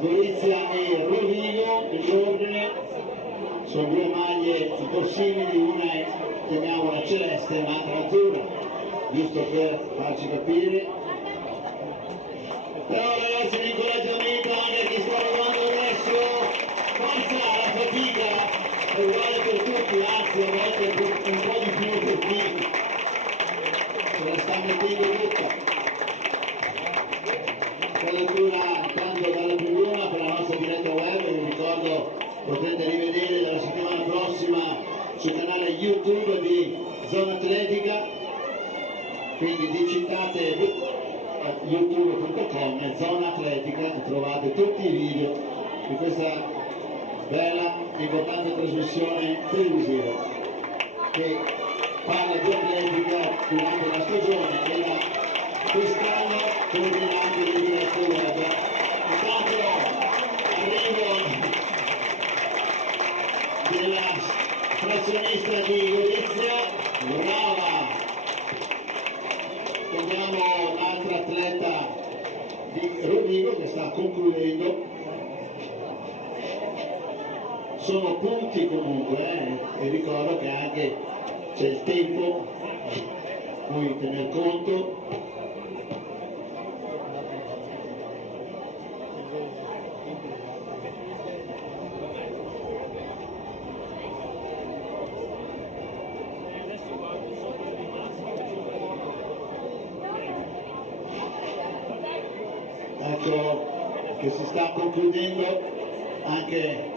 Gorizia e Rovigo nell'ordine, sono due maglie un po' simili, una è chiamiamola celeste e l'altra azzurra, giusto per farci capire. Però ragazzi un incoraggiamento anche a chi sta arrivando adesso, forza, la fatica è uguale per tutti, anzi a volte un po' di più per chi se la sta mettendo tutta. La lettura intanto dalla tribuna per la nostra diretta web, vi ricordo potete rivedere dalla settimana prossima sul canale YouTube di Zona Atletica, quindi digitate youtube.com Zona Atletica e trovate tutti i video di questa bella e importante trasmissione televisiva che parla di atletica durante la stagione e da quest'anno coordinando le dirette web. Intanto arrivo della frazionista di Gorizia, brava. Abbiamo un'altra atleta di Rovigo che sta concludendo. Sono punti comunque e ricordo che anche c'è il tempo cui tener conto. Ecco che si sta concludendo anche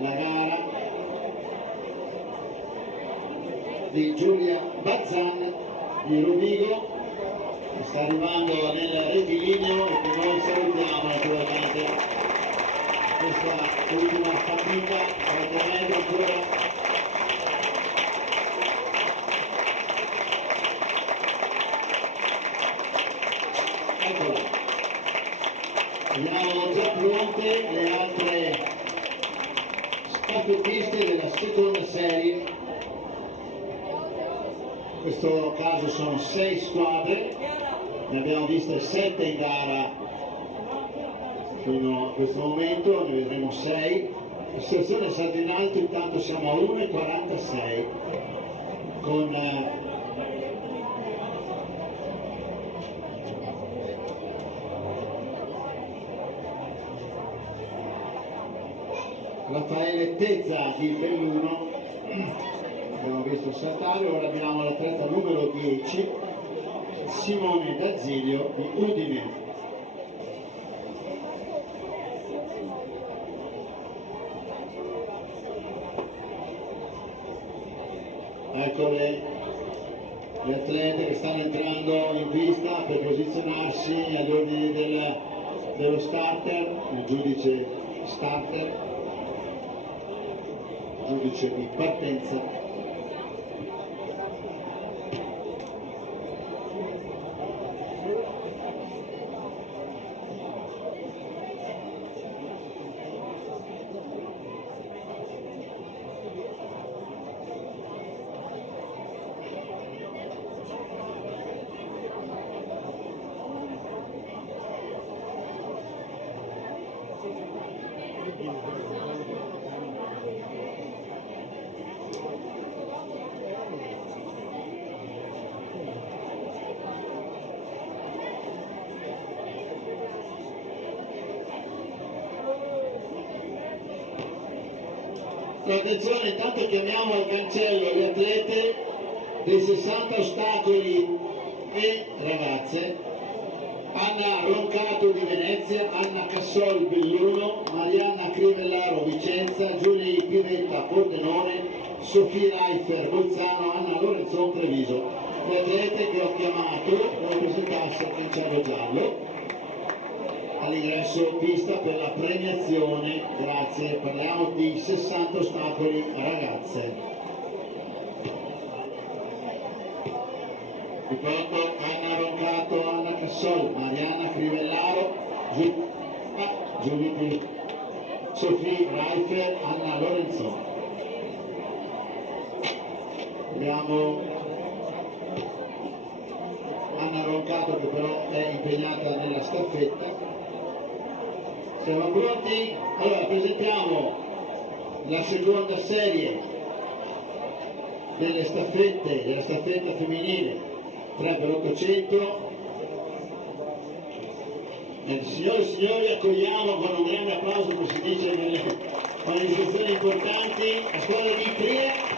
la gara di Giulia Bazzan di Rovigo che sta arrivando nel rettilineo e che noi salutiamo naturalmente questa ultima fatica praticamente ancora. Eccola, abbiamo già pronte le altre staffettiste della seconda serie. In questo caso sono 6 squadre, ne abbiamo viste 7 in gara fino a questo momento, ne vedremo 6. La situazione è salta in alto, intanto siamo a 1,46 con Raffaele Tezza di Belluno, abbiamo visto saltare. Ora abbiamo l'atleta numero 10, Simone D'Azzilio di Udine. Ecco le atlete che stanno entrando in pista per posizionarsi agli ordini dello starter, il giudice starter, giudice di partenza. Attenzione, intanto chiamiamo al cancello le atlete dei 60 ostacoli e ragazze: Anna Roncato di Venezia, Anna Cassol Belluno, Marianna Crivellaro Vicenza, Giulia Pivetta Pordenone, Sofia Reifer Bolzano, Anna Lorenzon Treviso. Le atlete che ho chiamato per presentarsi al cancello giallo all'ingresso pista per la premiazione. Grazie, parliamo di 60 ostacoli ragazze. Ricordo Anna Roncato, Anna Cassol, Marianna Crivellaro, Giulia Sofia Reifer, Anna Lorenzon. Abbiamo Anna Roncato che però è impegnata nella staffetta. Siamo pronti? Allora presentiamo la seconda serie della staffetta femminile 3x800. Signore e signori, accogliamo con un grande applauso, come si dice nelle manifestazioni importanti, la squadra di Trieste.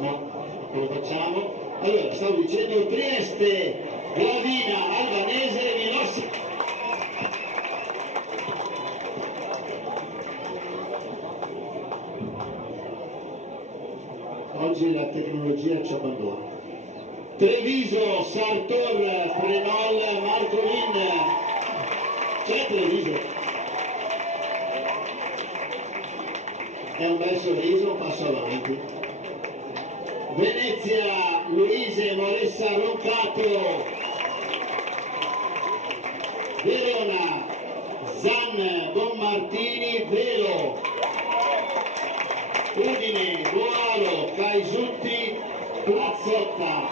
No, lo facciamo. Allora, stavo dicendo Trieste, Gravina, Albanese, Milossi. Oggi la tecnologia ci abbandona. Treviso, Sartor, Prenol, Marcolin. C'è Treviso? È un bel sorriso, un passo avanti. Venezia, Luise, Moressa, Roncato. Verona, Zan, Bonmartini, Velo. Udine, Boalo, Caisutti, Plazzotta.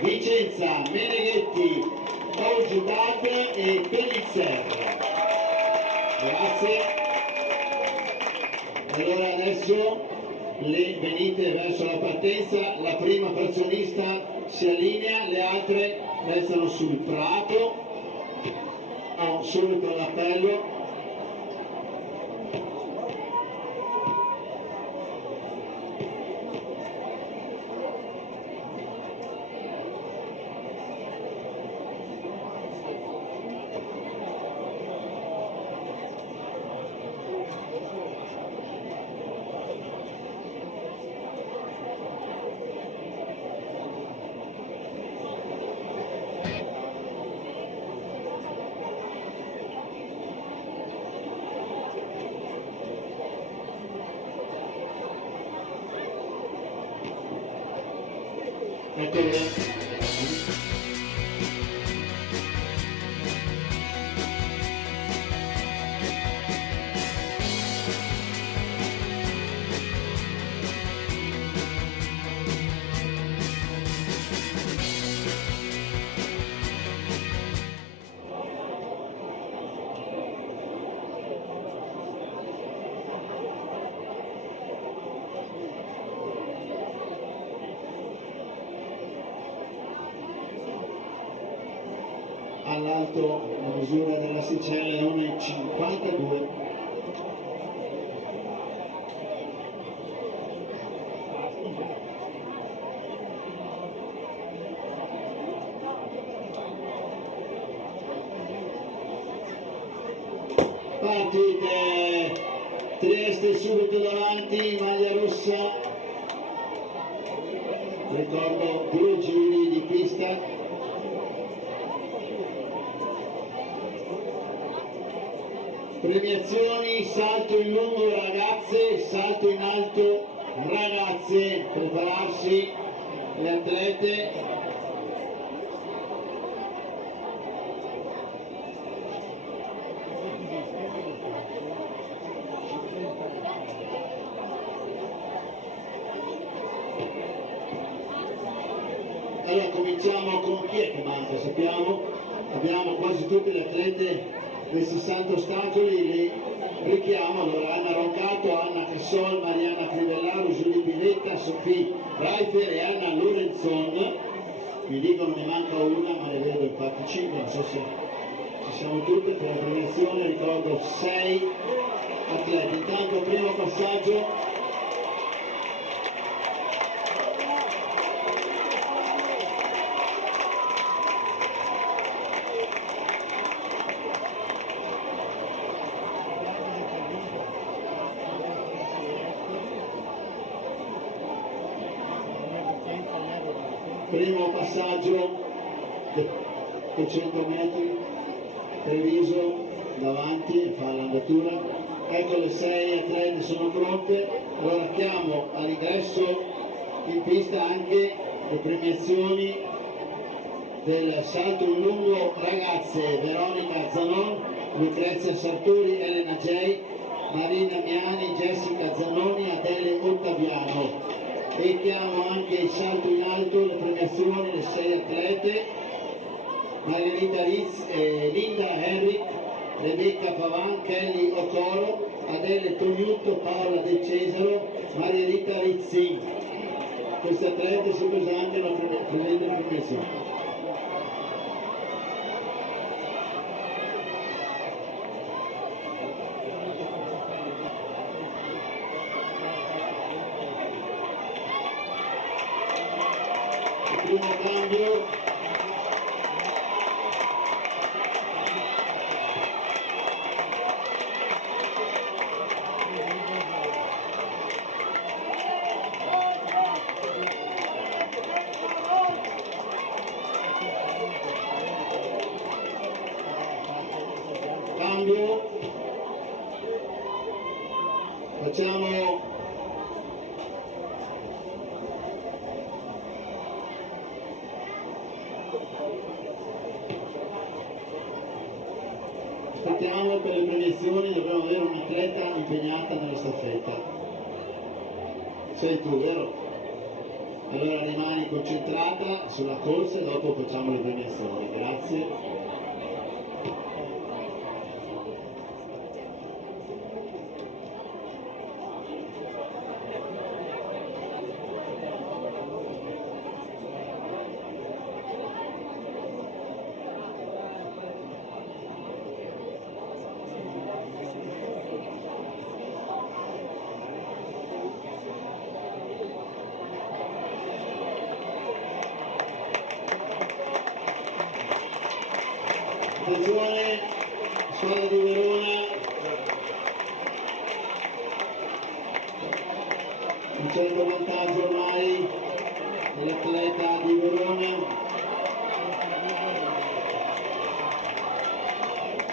Vicenza, Meneghetti, Olgiudad e Pellizer. Grazie. Allora adesso le venite verso la partenza, la prima frazionista si allinea, le altre restano sul prato, solo per l'appello. All'alto la misura della Sicella è 1,52. Partite, Trieste subito davanti, maglia rossa, ricordo 2 giri di pista. Premiazioni, salto in lungo ragazze, salto in alto ragazze, prepararsi le atlete. Allora cominciamo con chi è che manca, sappiamo, abbiamo quasi tutte le atlete dei 60 ostacoli, li richiamo. Allora Anna Roncato, Anna Cassol, Mariana Crivellaro, Giulia Pivetta, Sofì Reiter e Anna Lorenzon. Mi dicono ne manca una, ma ne vedo infatti 5, non so se ci siamo tutte per la premiazione. Ricordo 6 atleti. Intanto primo passaggio. primo passaggio per 100 metri, Treviso davanti, fa l'andatura. Ecco, le 6 atlete sono pronte, allora chiamo all'ingresso in pista anche le premiazioni del salto in lungo ragazze: Veronica Zanon, Lucrezia Sartori, Elena J, Marina Miani, Jessica Zanoni, Adele Ottaviano. E chiamo anche il salto in alto, le premiazioni, le 6 atlete: Margherita Ritz, Linda Henrik, Rebecca Pavan, Kelly Ocoro, Adele Tognutto, Paola De Cesaro, Margherita Rizzi. Queste atlete si presentano a prendere premiazione. Primo cambio, facciamo aspettiamo per le premiazioni, dovremo avere un atleta impegnata nella staffetta. Sei tu, vero? Allora rimani concentrata sulla corsa e dopo facciamo le premiazioni. Grazie. Attenzione, squadra di Verona, un certo vantaggio ormai dell'atleta di Verona,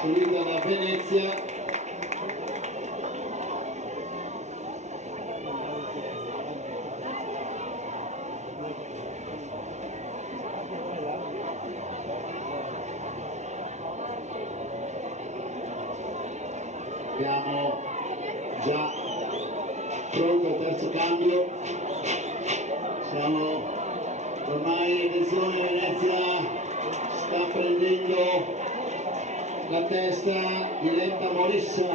seguita da Venezia. Abbiamo già pronto il terzo cambio, siamo ormai, attenzione, Venezia sta prendendo la testa, Diletta Morissa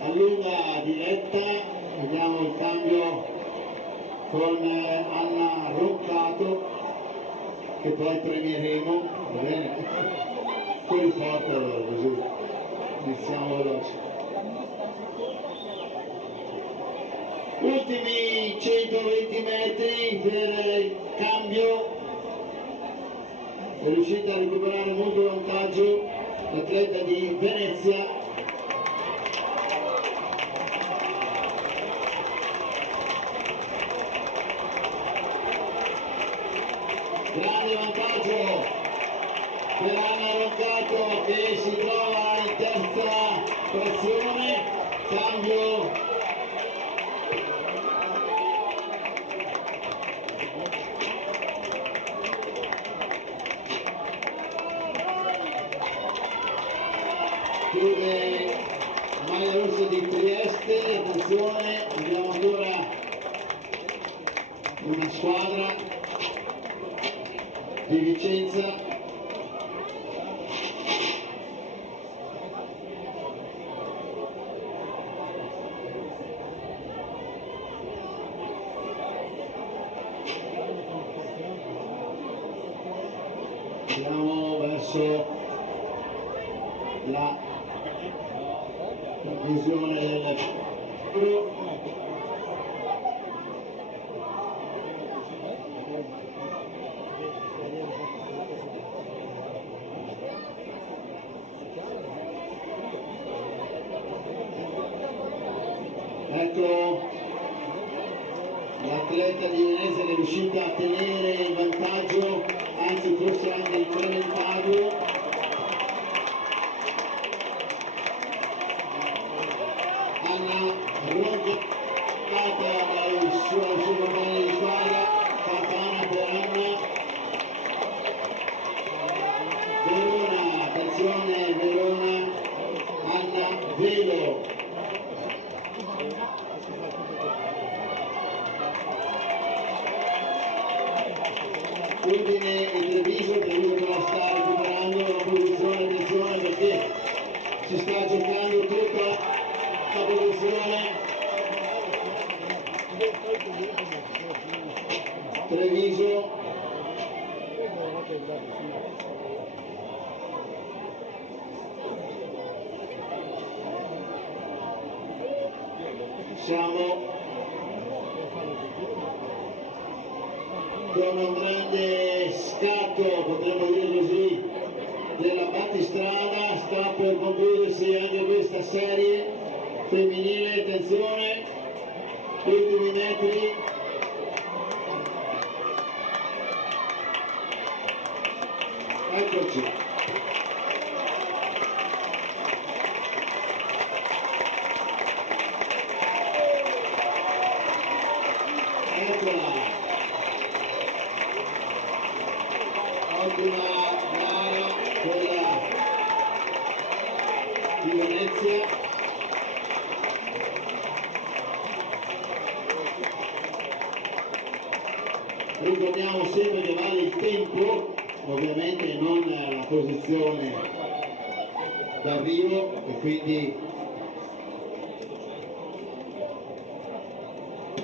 allunga Diletta, vediamo il cambio con Anna Roncato che poi premieremo, va bene? Fuori forte allora, così iniziamo veloce. Ultimi 120 metri per il cambio, è riuscita a recuperare molto vantaggio l'atleta di Venezia. Grande vantaggio per Anna Roncato che si trova in terza frazione, cambio chiude la maglia rossa di Trieste. Attenzione, abbiamo ancora una squadra di Vicenza. Andiamo verso la conclusione del giro. Ecco l'atleta di Venezia è riuscita a tenere il vantaggio, anzi forse anche incrementarlo. Anna roncata dal suo compagno di squadra, campana per Anna. Verona, attenzione Verona, Anna Velo. Udine e Treviso dovrà stare recuperando la posizione, attenzione perché si sta giocando tutta la posizione. Treviso siamo con un grande scatto, potremmo dire così, della battistrada. Sta per concludersi anche questa serie femminile, attenzione, ultimi metri. Eccoci. Eccola. Ottima gara quella di Venezia. Ricordiamo sempre che vale il tempo, ovviamente non la posizione d'arrivo, e quindi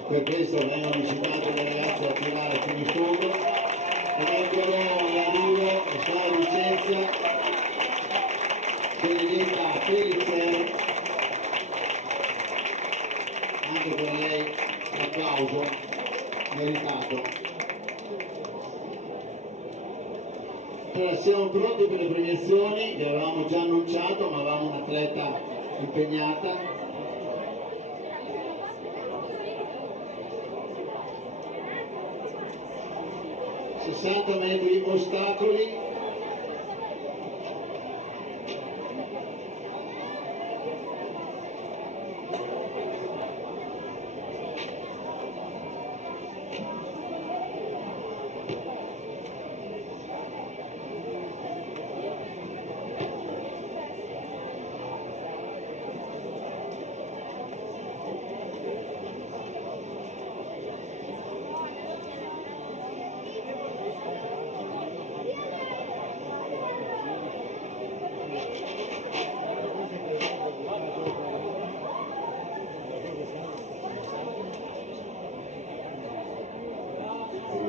per questo vengono incitate le ragazze a tirare fino in fondo. Ed eccolo l'arrivo, sta Vicenza, Benedetta Felix, anche per lei l'applauso meritato. Allora, siamo pronti per le premiazioni, che avevamo già annunciato, ma avevamo un'atleta impegnata. 60 metri ostacoli.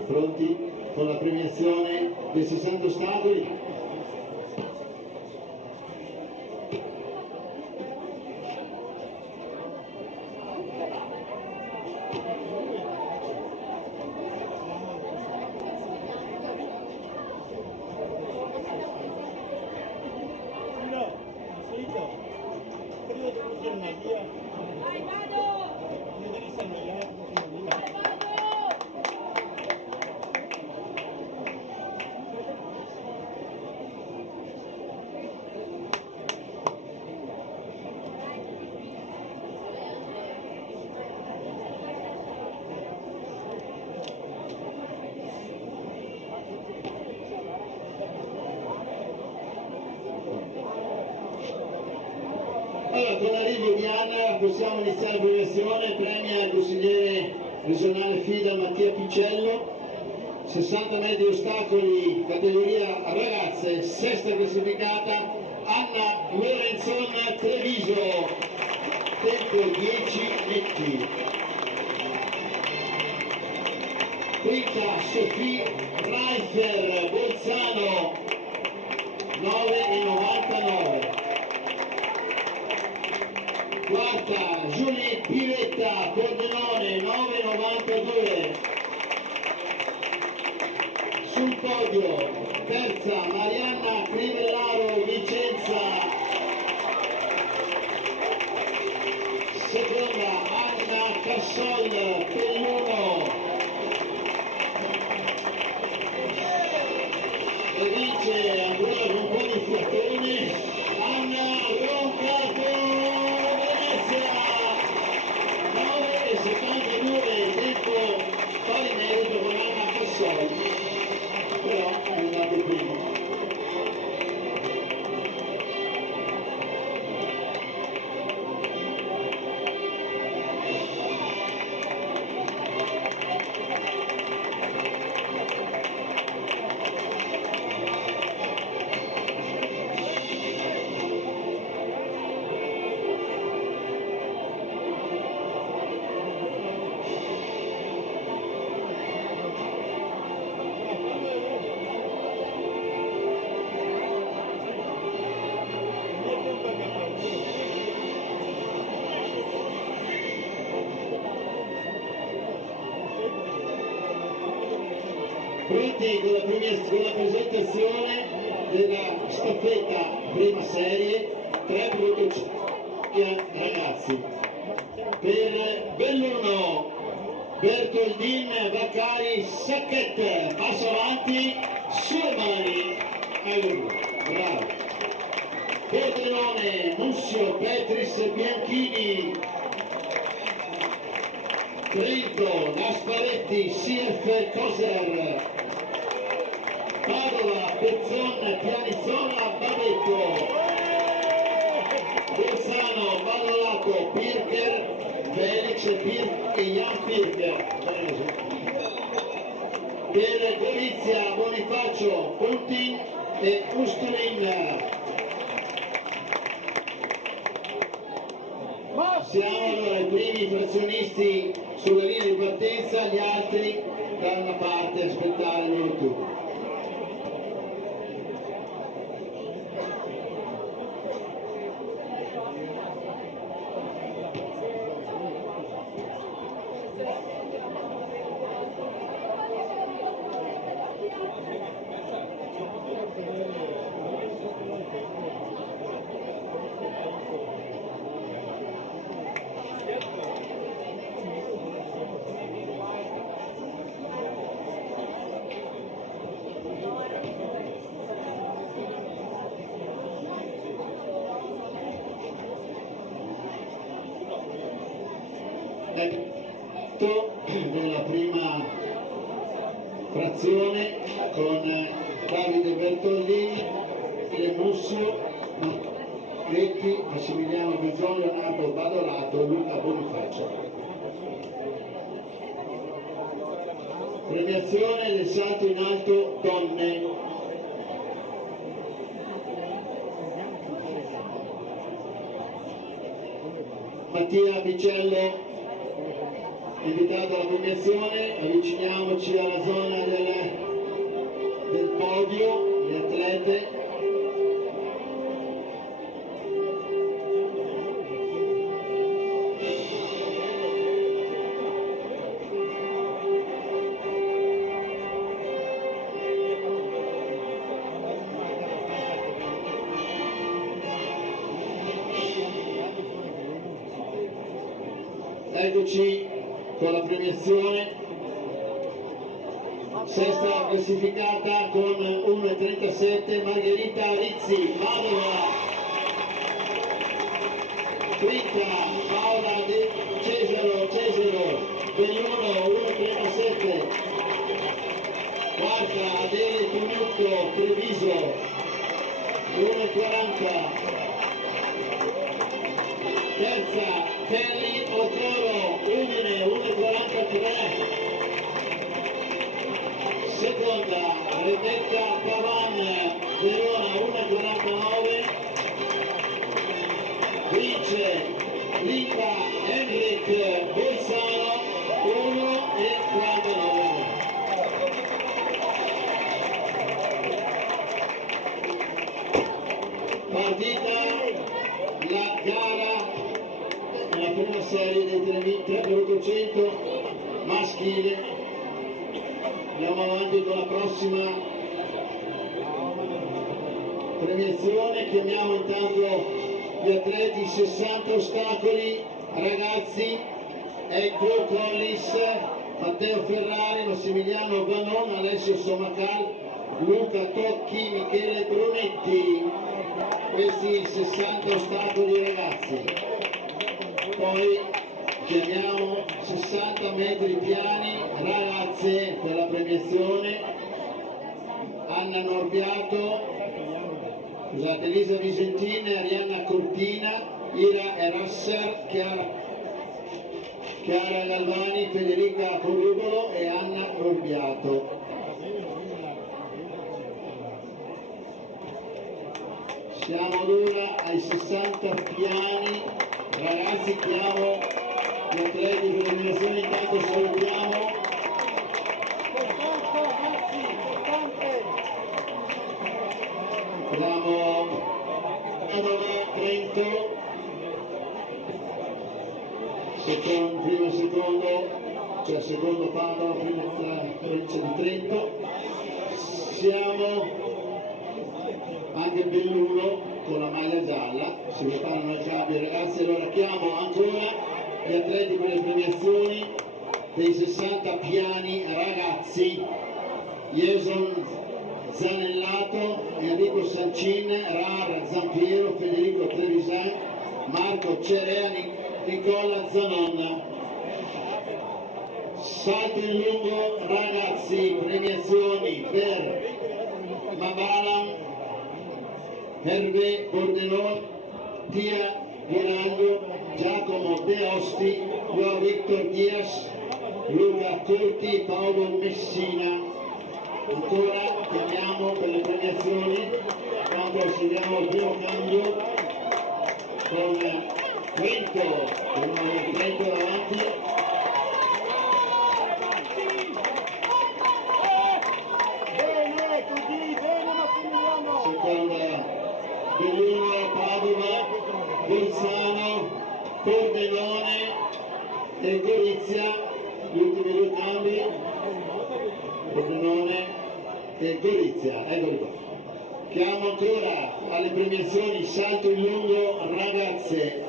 Pronti con la premiazione dei 60 ostacoli. Allora, con l'arrivo di Anna possiamo iniziare la premiazione. Premia il consigliere regionale FIDA Mattia Piccello, 60 metri ostacoli categoria ragazze, sesta classificata Anna Lorenzon Treviso, tempo 10 netti. Quinta Sofì Reifer Bolzano, 9,99. Quarta Giulia Pivetta Pordenone, 9,92. Sul podio terza Marianna Crivellaro Vicenza, seconda Anna Cassol Pelluno, e vince ancora con un po' di fiatone Anna Roncato Venezia 9,72 tempo pari merito con Anna Cassoli, però è andato primo. Pronti con la presentazione della staffetta prima serie 3.5 ragazzi. Per Belluno, Bertoldin, Vaccari, Sacchette, passo avanti, sue mani, bravo. Pordenone, Mussio, Petris, Bianchini, Trento, Gasparetti, CF, Coser, Padova, Pezzon, Pianizzola, Babetto, Bolzano, Ballolato, Pirker, Felix, Pirk e Jan Pirker. Per Gorizia, Bonifacio, Puntin e Ustulin. Siamo allora i primi frazionisti sulla linea di partenza, gli altri da una parte a aspettare il loro turno. Della prima frazione con Davide Bertoldini, Mussio, Marchetti, Massimiliano Bizzoni, Leonardo Badolato e Luca Bonifacio. Premiazione del salto in alto donne. Mattia Bicello invitato alla premiazione, avviciniamoci alla zona del podio, le atlete. Eccoci con la premiazione, sesta classificata con 1,37 Margherita Rizzi, Padova, quinta Paola De Cesaro, Belluno 1,37, quarta Adele Tunucco, Treviso 1,40, terza Kelly Otoro, Udine 1,43, seconda Rebecca Pavan, Verona 1,49, vince Linda Henrik Bolzano 1,49. Partita la gara nella prima serie dei 3x800 maschile. Andiamo avanti con la prossima premiazione. Chiamiamo intanto gli atleti 60 ostacoli ragazzi: Ecco Collis, Matteo Ferrari, Massimiliano Vanon, Alessio Somacal, Luca Tocchi, Michele Brunetti, questi 60 ostacoli ragazzi. Poi chiamiamo 60 metri piani ragazze per la premiazione. Anna Norbiato, scusate, Elisa Visentina, Arianna Cortina, Ira Erasser, Chiara Galvani, Federica Corrugolo e Anna Norbiato. Siamo allora ai 60 piani, ragazzi, chiamo gli atleti per l'eliminazione, intanto salutiamo. Abbiamo Padova, Trento, primo e secondo, cioè secondo Padova, prima provincia di Trento. Siamo anche Belluno con la maglia gialla, si preparano al cambio ragazzi. Allora chiamo ancora gli atleti per le premiazioni dei 60 piani ragazzi: Jason Zanellato, Enrico Sancin, Rar Zampiero, Federico Trevisan, Marco Cerea, Nicola Zanonna. Salto in lungo ragazzi, premiazioni per Mavalan, Hervé Bordenon, Tia Volando, Giacomo De Osti, Juan Victor Diaz, Luca Corti, Paolo Messina. Ancora chiamiamo per le premiazioni, quando seguiamo il primo cambio con Trento davanti. Seconda Belluno, Padova, Bolzano, Pordenone e Gorizia, gli ultimi due cambi, Pordenone e Gorizia, eccoli qua. Chiamo ancora alle premiazioni salto in lungo ragazze: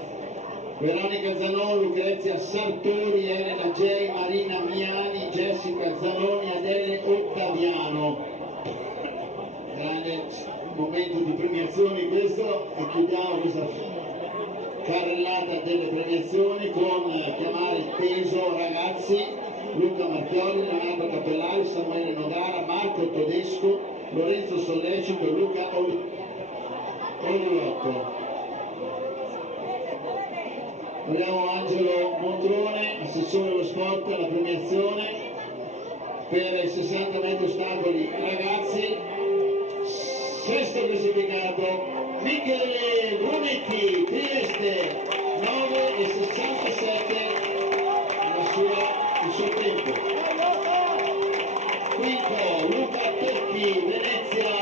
Veronica Zanon, Lucrezia Sartori, Elena J, Marina Miani, Jessica Zanoni, Adele Ottaviano. Grande momento di premiazioni questo, e chiudiamo questa carrellata delle premiazioni con chiamare il peso ragazzi: Luca Marchioli, Leonardo Cappellari, Samuele Nogara, Marco Todesco, Lorenzo Sollecito, Luca Olivotto. Abbiamo Angelo Montrone, assessore dello sport alla premiazione per i 60 metri ostacoli ragazzi. Sesto classificato Michele Brunetti, Trieste, 9,67 il suo tempo. Quinto Luca Tocchi, Venezia,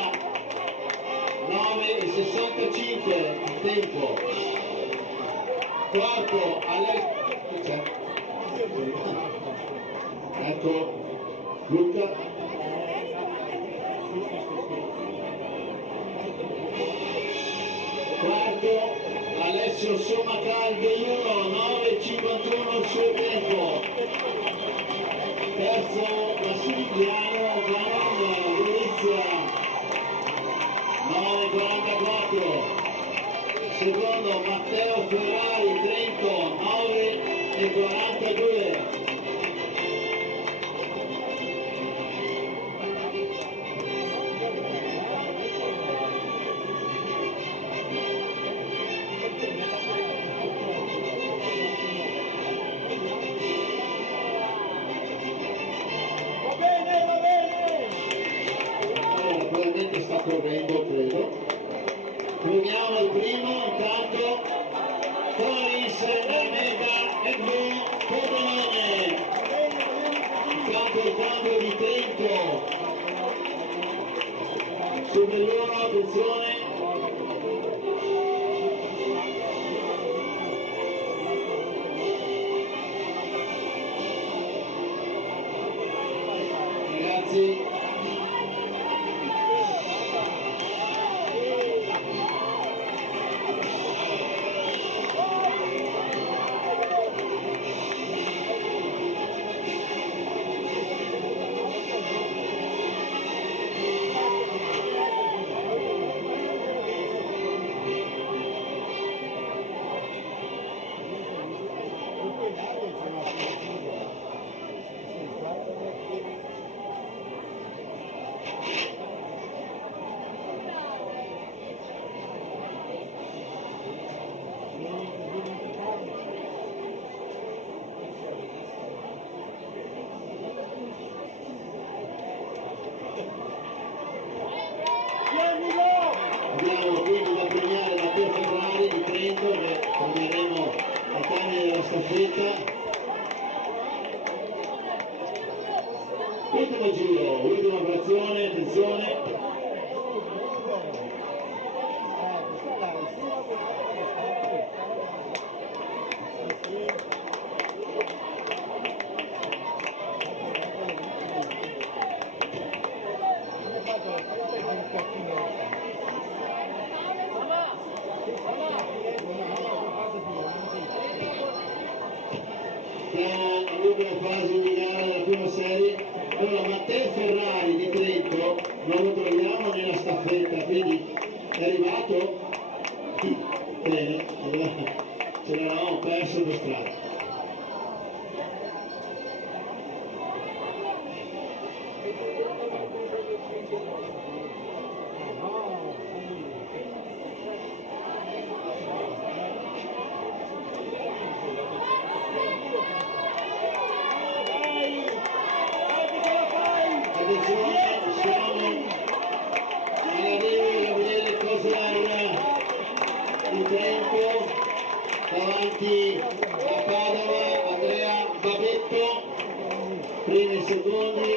9,65 il tempo. Quarto Alessio, ecco Luca. Quarto Alessio Sommacal Belluno, 9,51 il suo tempo. Terzo Massimiliano Ganon, Gorizia, 9,44. Secondo Matteo Ferrari, Trento, 9,42. Probabilmente sta correndo, credo. Proviamo il primo, intanto Collins, Omega e Blu, Pordenone. Intanto il cambio di Trento. Su Belluno, attenzione. Ragazzi, Abbiamo quindi da premiare Matteo Ferrari di Trento, che premieremo al termine della staffetta. Ultimo giro, ultima frazione, attenzione. Siamo all'ultima fase di gara della prima serie. Allora, Matteo Ferrari di Trento non lo troviamo nella staffetta, quindi è arrivato? Bene, allora ce l'avevamo perso per strada. Attenzione, siamo all'arrivo di Gabriele Coser di Trento, davanti a Padova Andrea Babetto, primi e secondi.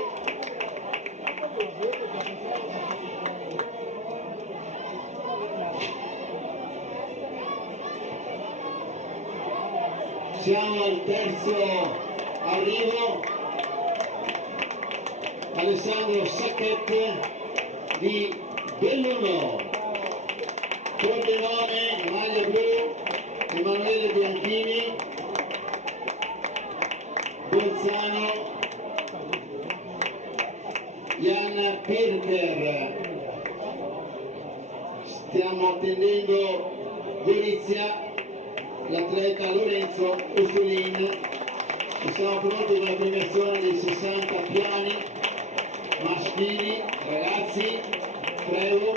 Siamo al terzo arrivo. Alessandro Sacchetti di Belluno, Cordenone, maglia blu, Emanuele Bianchini, Bolzano, Jan Pirker. Stiamo attendendo Gorizia, l'atleta Lorenzo Usulin. Siamo pronti per la premiazione dei 60 piani maschili. Ragazzi, prego.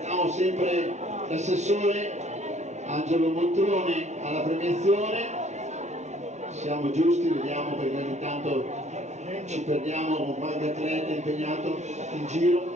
Abbiamo sempre l'assessore Angelo Montrone alla premiazione. Siamo giusti, vediamo, perché ogni tanto ci perdiamo con qualche atleta impegnato in giro.